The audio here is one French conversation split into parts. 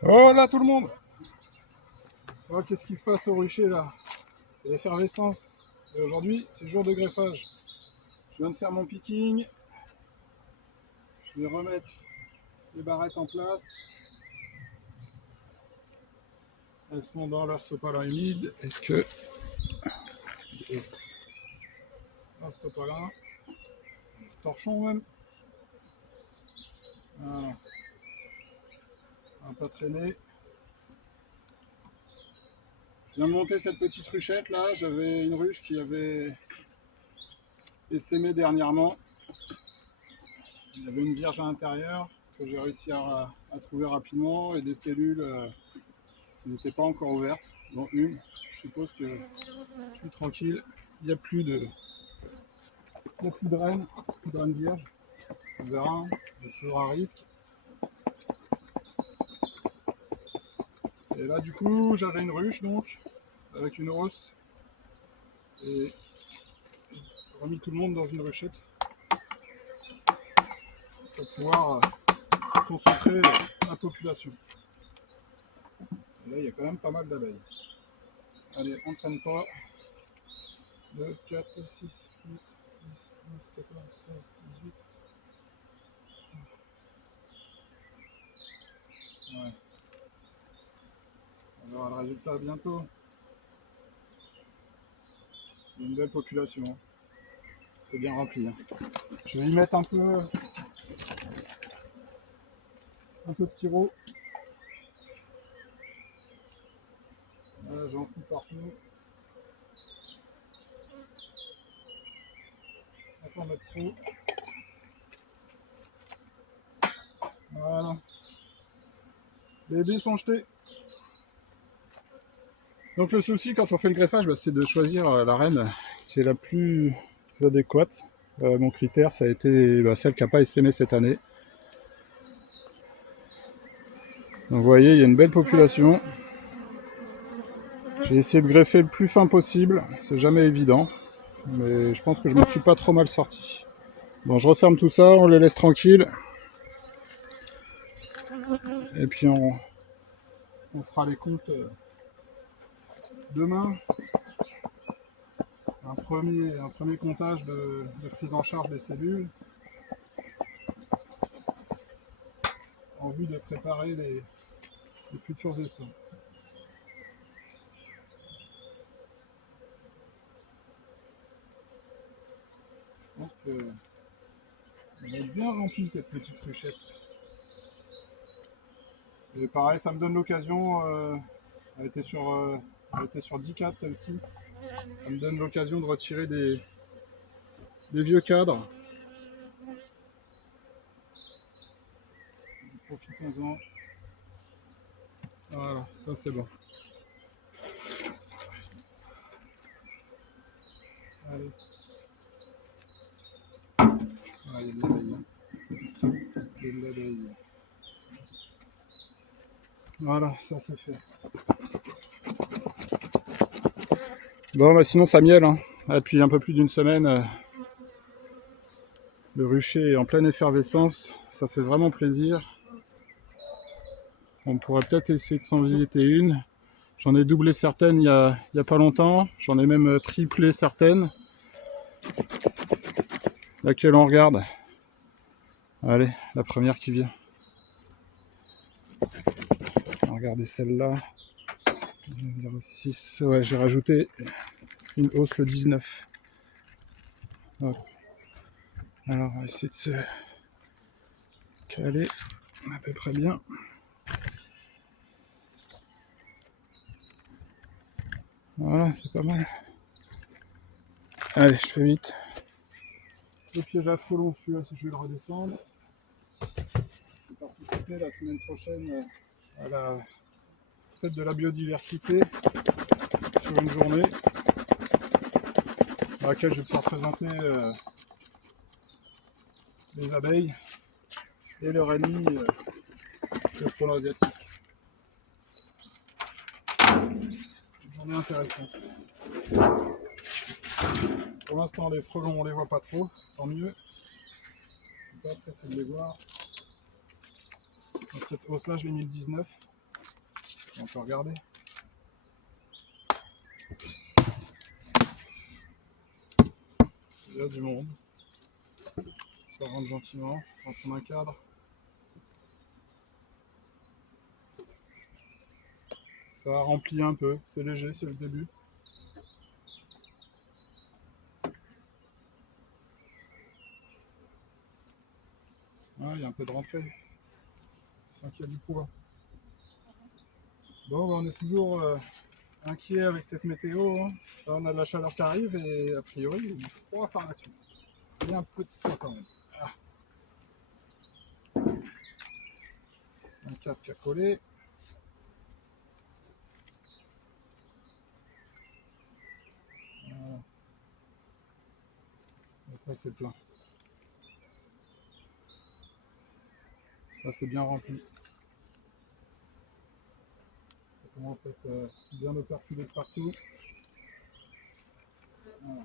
Hola tout le monde. Oh, qu'est-ce qui se passe au rucher là? C'est l'effervescence. Et aujourd'hui, c'est jour de greffage. Je viens de faire mon picking. Je vais remettre les barrettes en place. Elles sont dans leur sopalin humide. Est-ce que... Yes. Leur sopalin. Torchon même. Voilà. On va pas traîner. Je viens de monter cette petite ruchette là. J'avais une ruche qui avait essaimé dernièrement. Il y avait une vierge à l'intérieur que j'ai réussi à trouver rapidement et des cellules qui n'étaient pas encore ouvertes, dont une. Je suppose que je suis tranquille. Il n'y a plus de reine vierge. On verra, il y a toujours un risque. Et là du coup j'avais une ruche donc, avec une hausse. Et j'ai remis tout le monde dans une ruchette pour pouvoir concentrer la population. Et là il y a quand même pas mal d'abeilles. Allez, on ne traîne pas. 2, 4, 6, 8, 10, 11, 14, 16, 18. Ouais. On verra le résultat bientôt. Il y a une belle population. C'est bien rempli. Hein. Je vais y mettre un peu de sirop. Voilà, j'en fous partout. On va pas en mettre trop. Voilà. Les baies sont jetées. Donc le souci quand on fait le greffage, c'est de choisir la reine qui est la plus adéquate. Mon critère, ça a été celle qui n'a pas essaimé cette année. Donc vous voyez, il y a une belle population. J'ai essayé de greffer le plus fin possible. C'est jamais évident. Mais je pense que je me suis pas trop mal sorti. Bon, je referme tout ça, on les laisse tranquilles. Et puis on fera les comptes demain. Un premier comptage de prise en charge des cellules en vue de préparer les futurs essais. Je pense que elle va être bien remplie cette petite ruchette. Et pareil, ça me donne l'occasion, elle était sur 10 cadres celle-ci, ça me donne l'occasion de retirer des vieux cadres. Profitons-en. Voilà, ça c'est bon. Allez. Voilà, il y a de l'abeille. Il y a de l'abeille. Voilà, ça c'est fait. Bon, sinon ça miel. Hein. Depuis un peu plus d'une semaine, le rucher est en pleine effervescence. Ça fait vraiment plaisir. On pourrait peut-être essayer de s'en visiter une. J'en ai doublé certaines il y a pas longtemps. J'en ai même triplé certaines. Laquelle on regarde? Allez, la première qui vient. On va regarder celle-là. 06. Ouais, j'ai rajouté une hausse le 19. Hop. Alors, on va essayer de se caler à peu près bien. Voilà, c'est pas mal. Allez, je fais vite. Le piège à frelon, celui-là, si je vais le redescendre. Je vais participer la semaine prochaine à la fête de la biodiversité sur une journée dans laquelle je vais pouvoir présenter les abeilles et leur ami, le frelon asiatique. Une journée intéressante. Pour l'instant, les frelons, on les voit pas trop, tant mieux. Je vais pas pressé de les voir. Donc, cette hausse-là, je l'ai mis le 19. On peut regarder. Il y a du monde. Ça rentre gentiment, on prend un cadre. Ça remplit un peu, c'est léger, c'est le début. Ah, il y a un peu de rentrée. Je sens qu'il y a du poids. Bon, on est toujours inquiet avec cette météo. Hein. Là, on a de la chaleur qui arrive et a priori, il y a du froid par la suite. Il y a un peu de froid quand même. Ah. Un cadre qui a collé. Voilà. Et ça, c'est plein. Ça, c'est bien rempli. Ça commence à être bien operculé de partout. Voilà.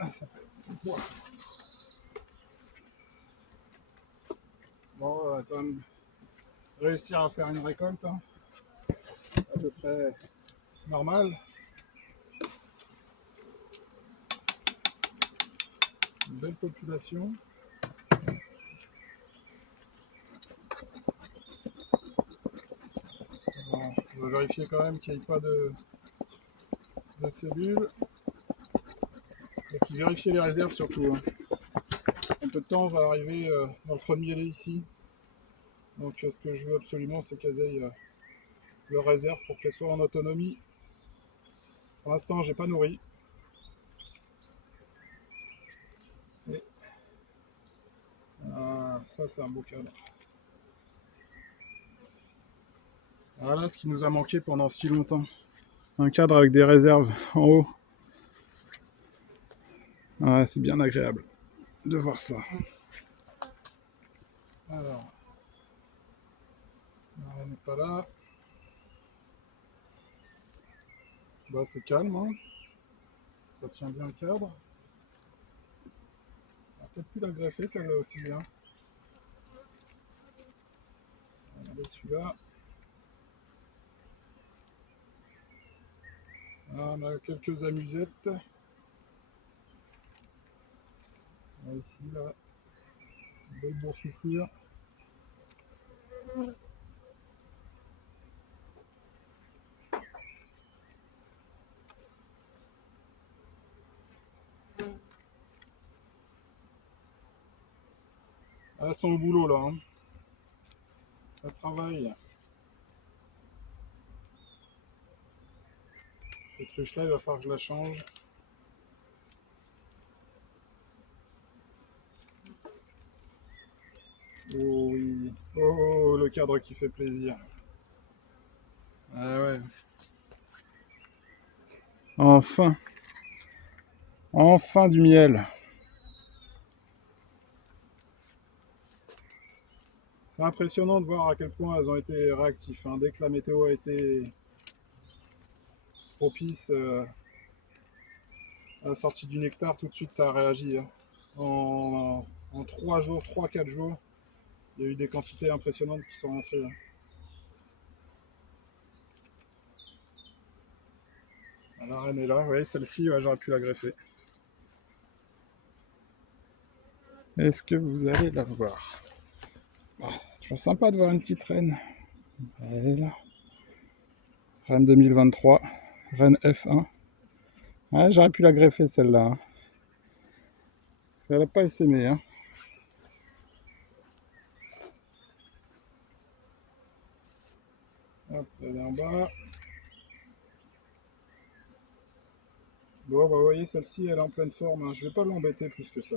Ah, ça fait poids. Bon, on va quand même réussir à faire une récolte hein, à peu près normale. Une belle population. Bon, on va vérifier quand même qu'il n'y ait pas de cellules. Et puis vérifier les réserves surtout. Hein. Un peu de temps, on va arriver dans le premier lait ici. Donc ce que je veux absolument, c'est qu'elles aient leur réserve pour qu'elles soient en autonomie. Pour l'instant, j'ai pas nourri. Et... Ah, ça, c'est un beau cadre. Voilà ce qui nous a manqué pendant si longtemps. Un cadre avec des réserves en haut. Ah, c'est bien agréable de voir ça. Alors, on n'est pas là. Bah, c'est calme, hein. Ça tient bien le cadre. On va peut-être plus la greffer, celle-là aussi. Hein. Regardez celui-là. Ah, on a quelques amusettes. Là, ici, là. Une belle boursouflure. Elles sont au boulot, là. Hein. Ça travaille. Cette ruche-là, il va falloir que je la change. Oh oui. Oh, le cadre qui fait plaisir. Ah ouais. Enfin. Enfin du miel. C'est impressionnant de voir à quel point elles ont été réactives. Hein. Dès que la météo a été propice à la sortie du nectar, tout de suite ça a réagi. Hein. En 3 jours, 3-4 jours, il y a eu des quantités impressionnantes qui sont rentrées. Hein. La reine est là, oui, celle-ci, ouais, j'aurais pu la greffer. Est-ce que vous allez la voir? Ah, c'est toujours sympa de voir une petite reine. Elle. Reine 2023, reine F1. Ouais, j'aurais pu la greffer celle-là. Hein. Ça n'a pas essaimé. Hein. Hop, elle est en bas. Bon, bah, vous voyez, celle-ci, elle est en pleine forme. Hein. Je vais pas l'embêter plus que ça.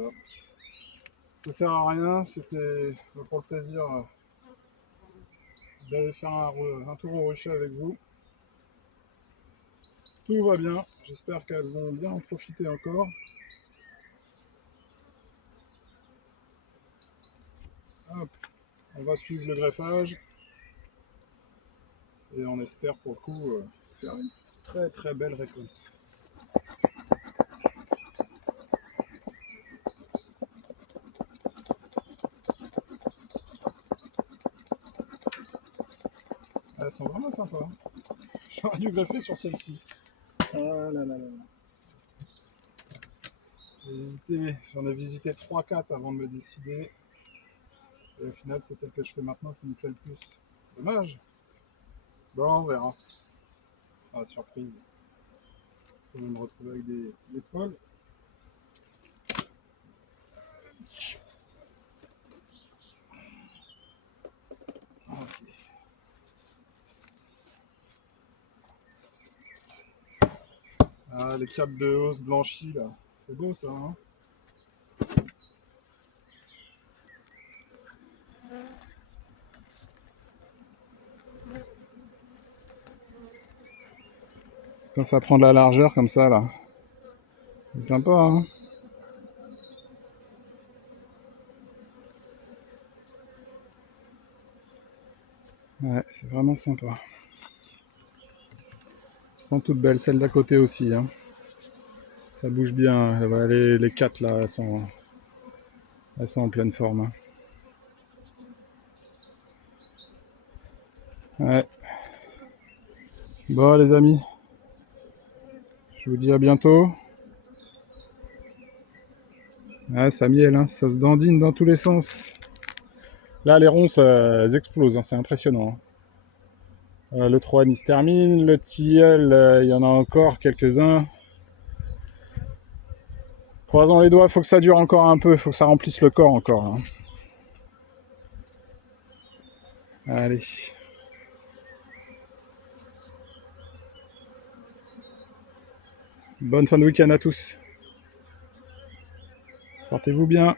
Ça sert à rien. C'était pour le plaisir d'aller faire un tour au rucher avec vous. Tout va bien. J'espère qu'elles vont bien en profiter encore. Hop. On va suivre le greffage. Et on espère pour le coup faire une très très belle récolte. sont vraiment sympas. J'aurais dû greffer sur celle-ci. Ah là là là là. J'en ai visité 3-4 avant de me décider. Et au final, c'est celle que je fais maintenant qui me plaît le plus. Dommage. Bon, on verra. Ah, surprise. Je vais me retrouver avec des folles. Ok. Ah, les capes de hausse blanchies là. C'est beau ça, hein? Quand ça prend de la largeur comme ça là. C'est sympa, hein? Ouais, c'est vraiment sympa. Elles sont toutes belles, celles d'à côté aussi, hein. Ça bouge bien. Les 4 là, elles sont en pleine forme, hein. Ouais. Bon les amis, je vous dis à bientôt. Ouais, ça miel, hein, ça se dandine dans tous les sens. Là, les ronces, elles explosent, hein, c'est impressionnant. Le 3 il se termine, le tilleul, il y en a encore quelques-uns. Croisons les doigts, faut que ça dure encore un peu, faut que ça remplisse le corps encore, hein. Allez. Bonne fin de week-end à tous. Portez-vous bien.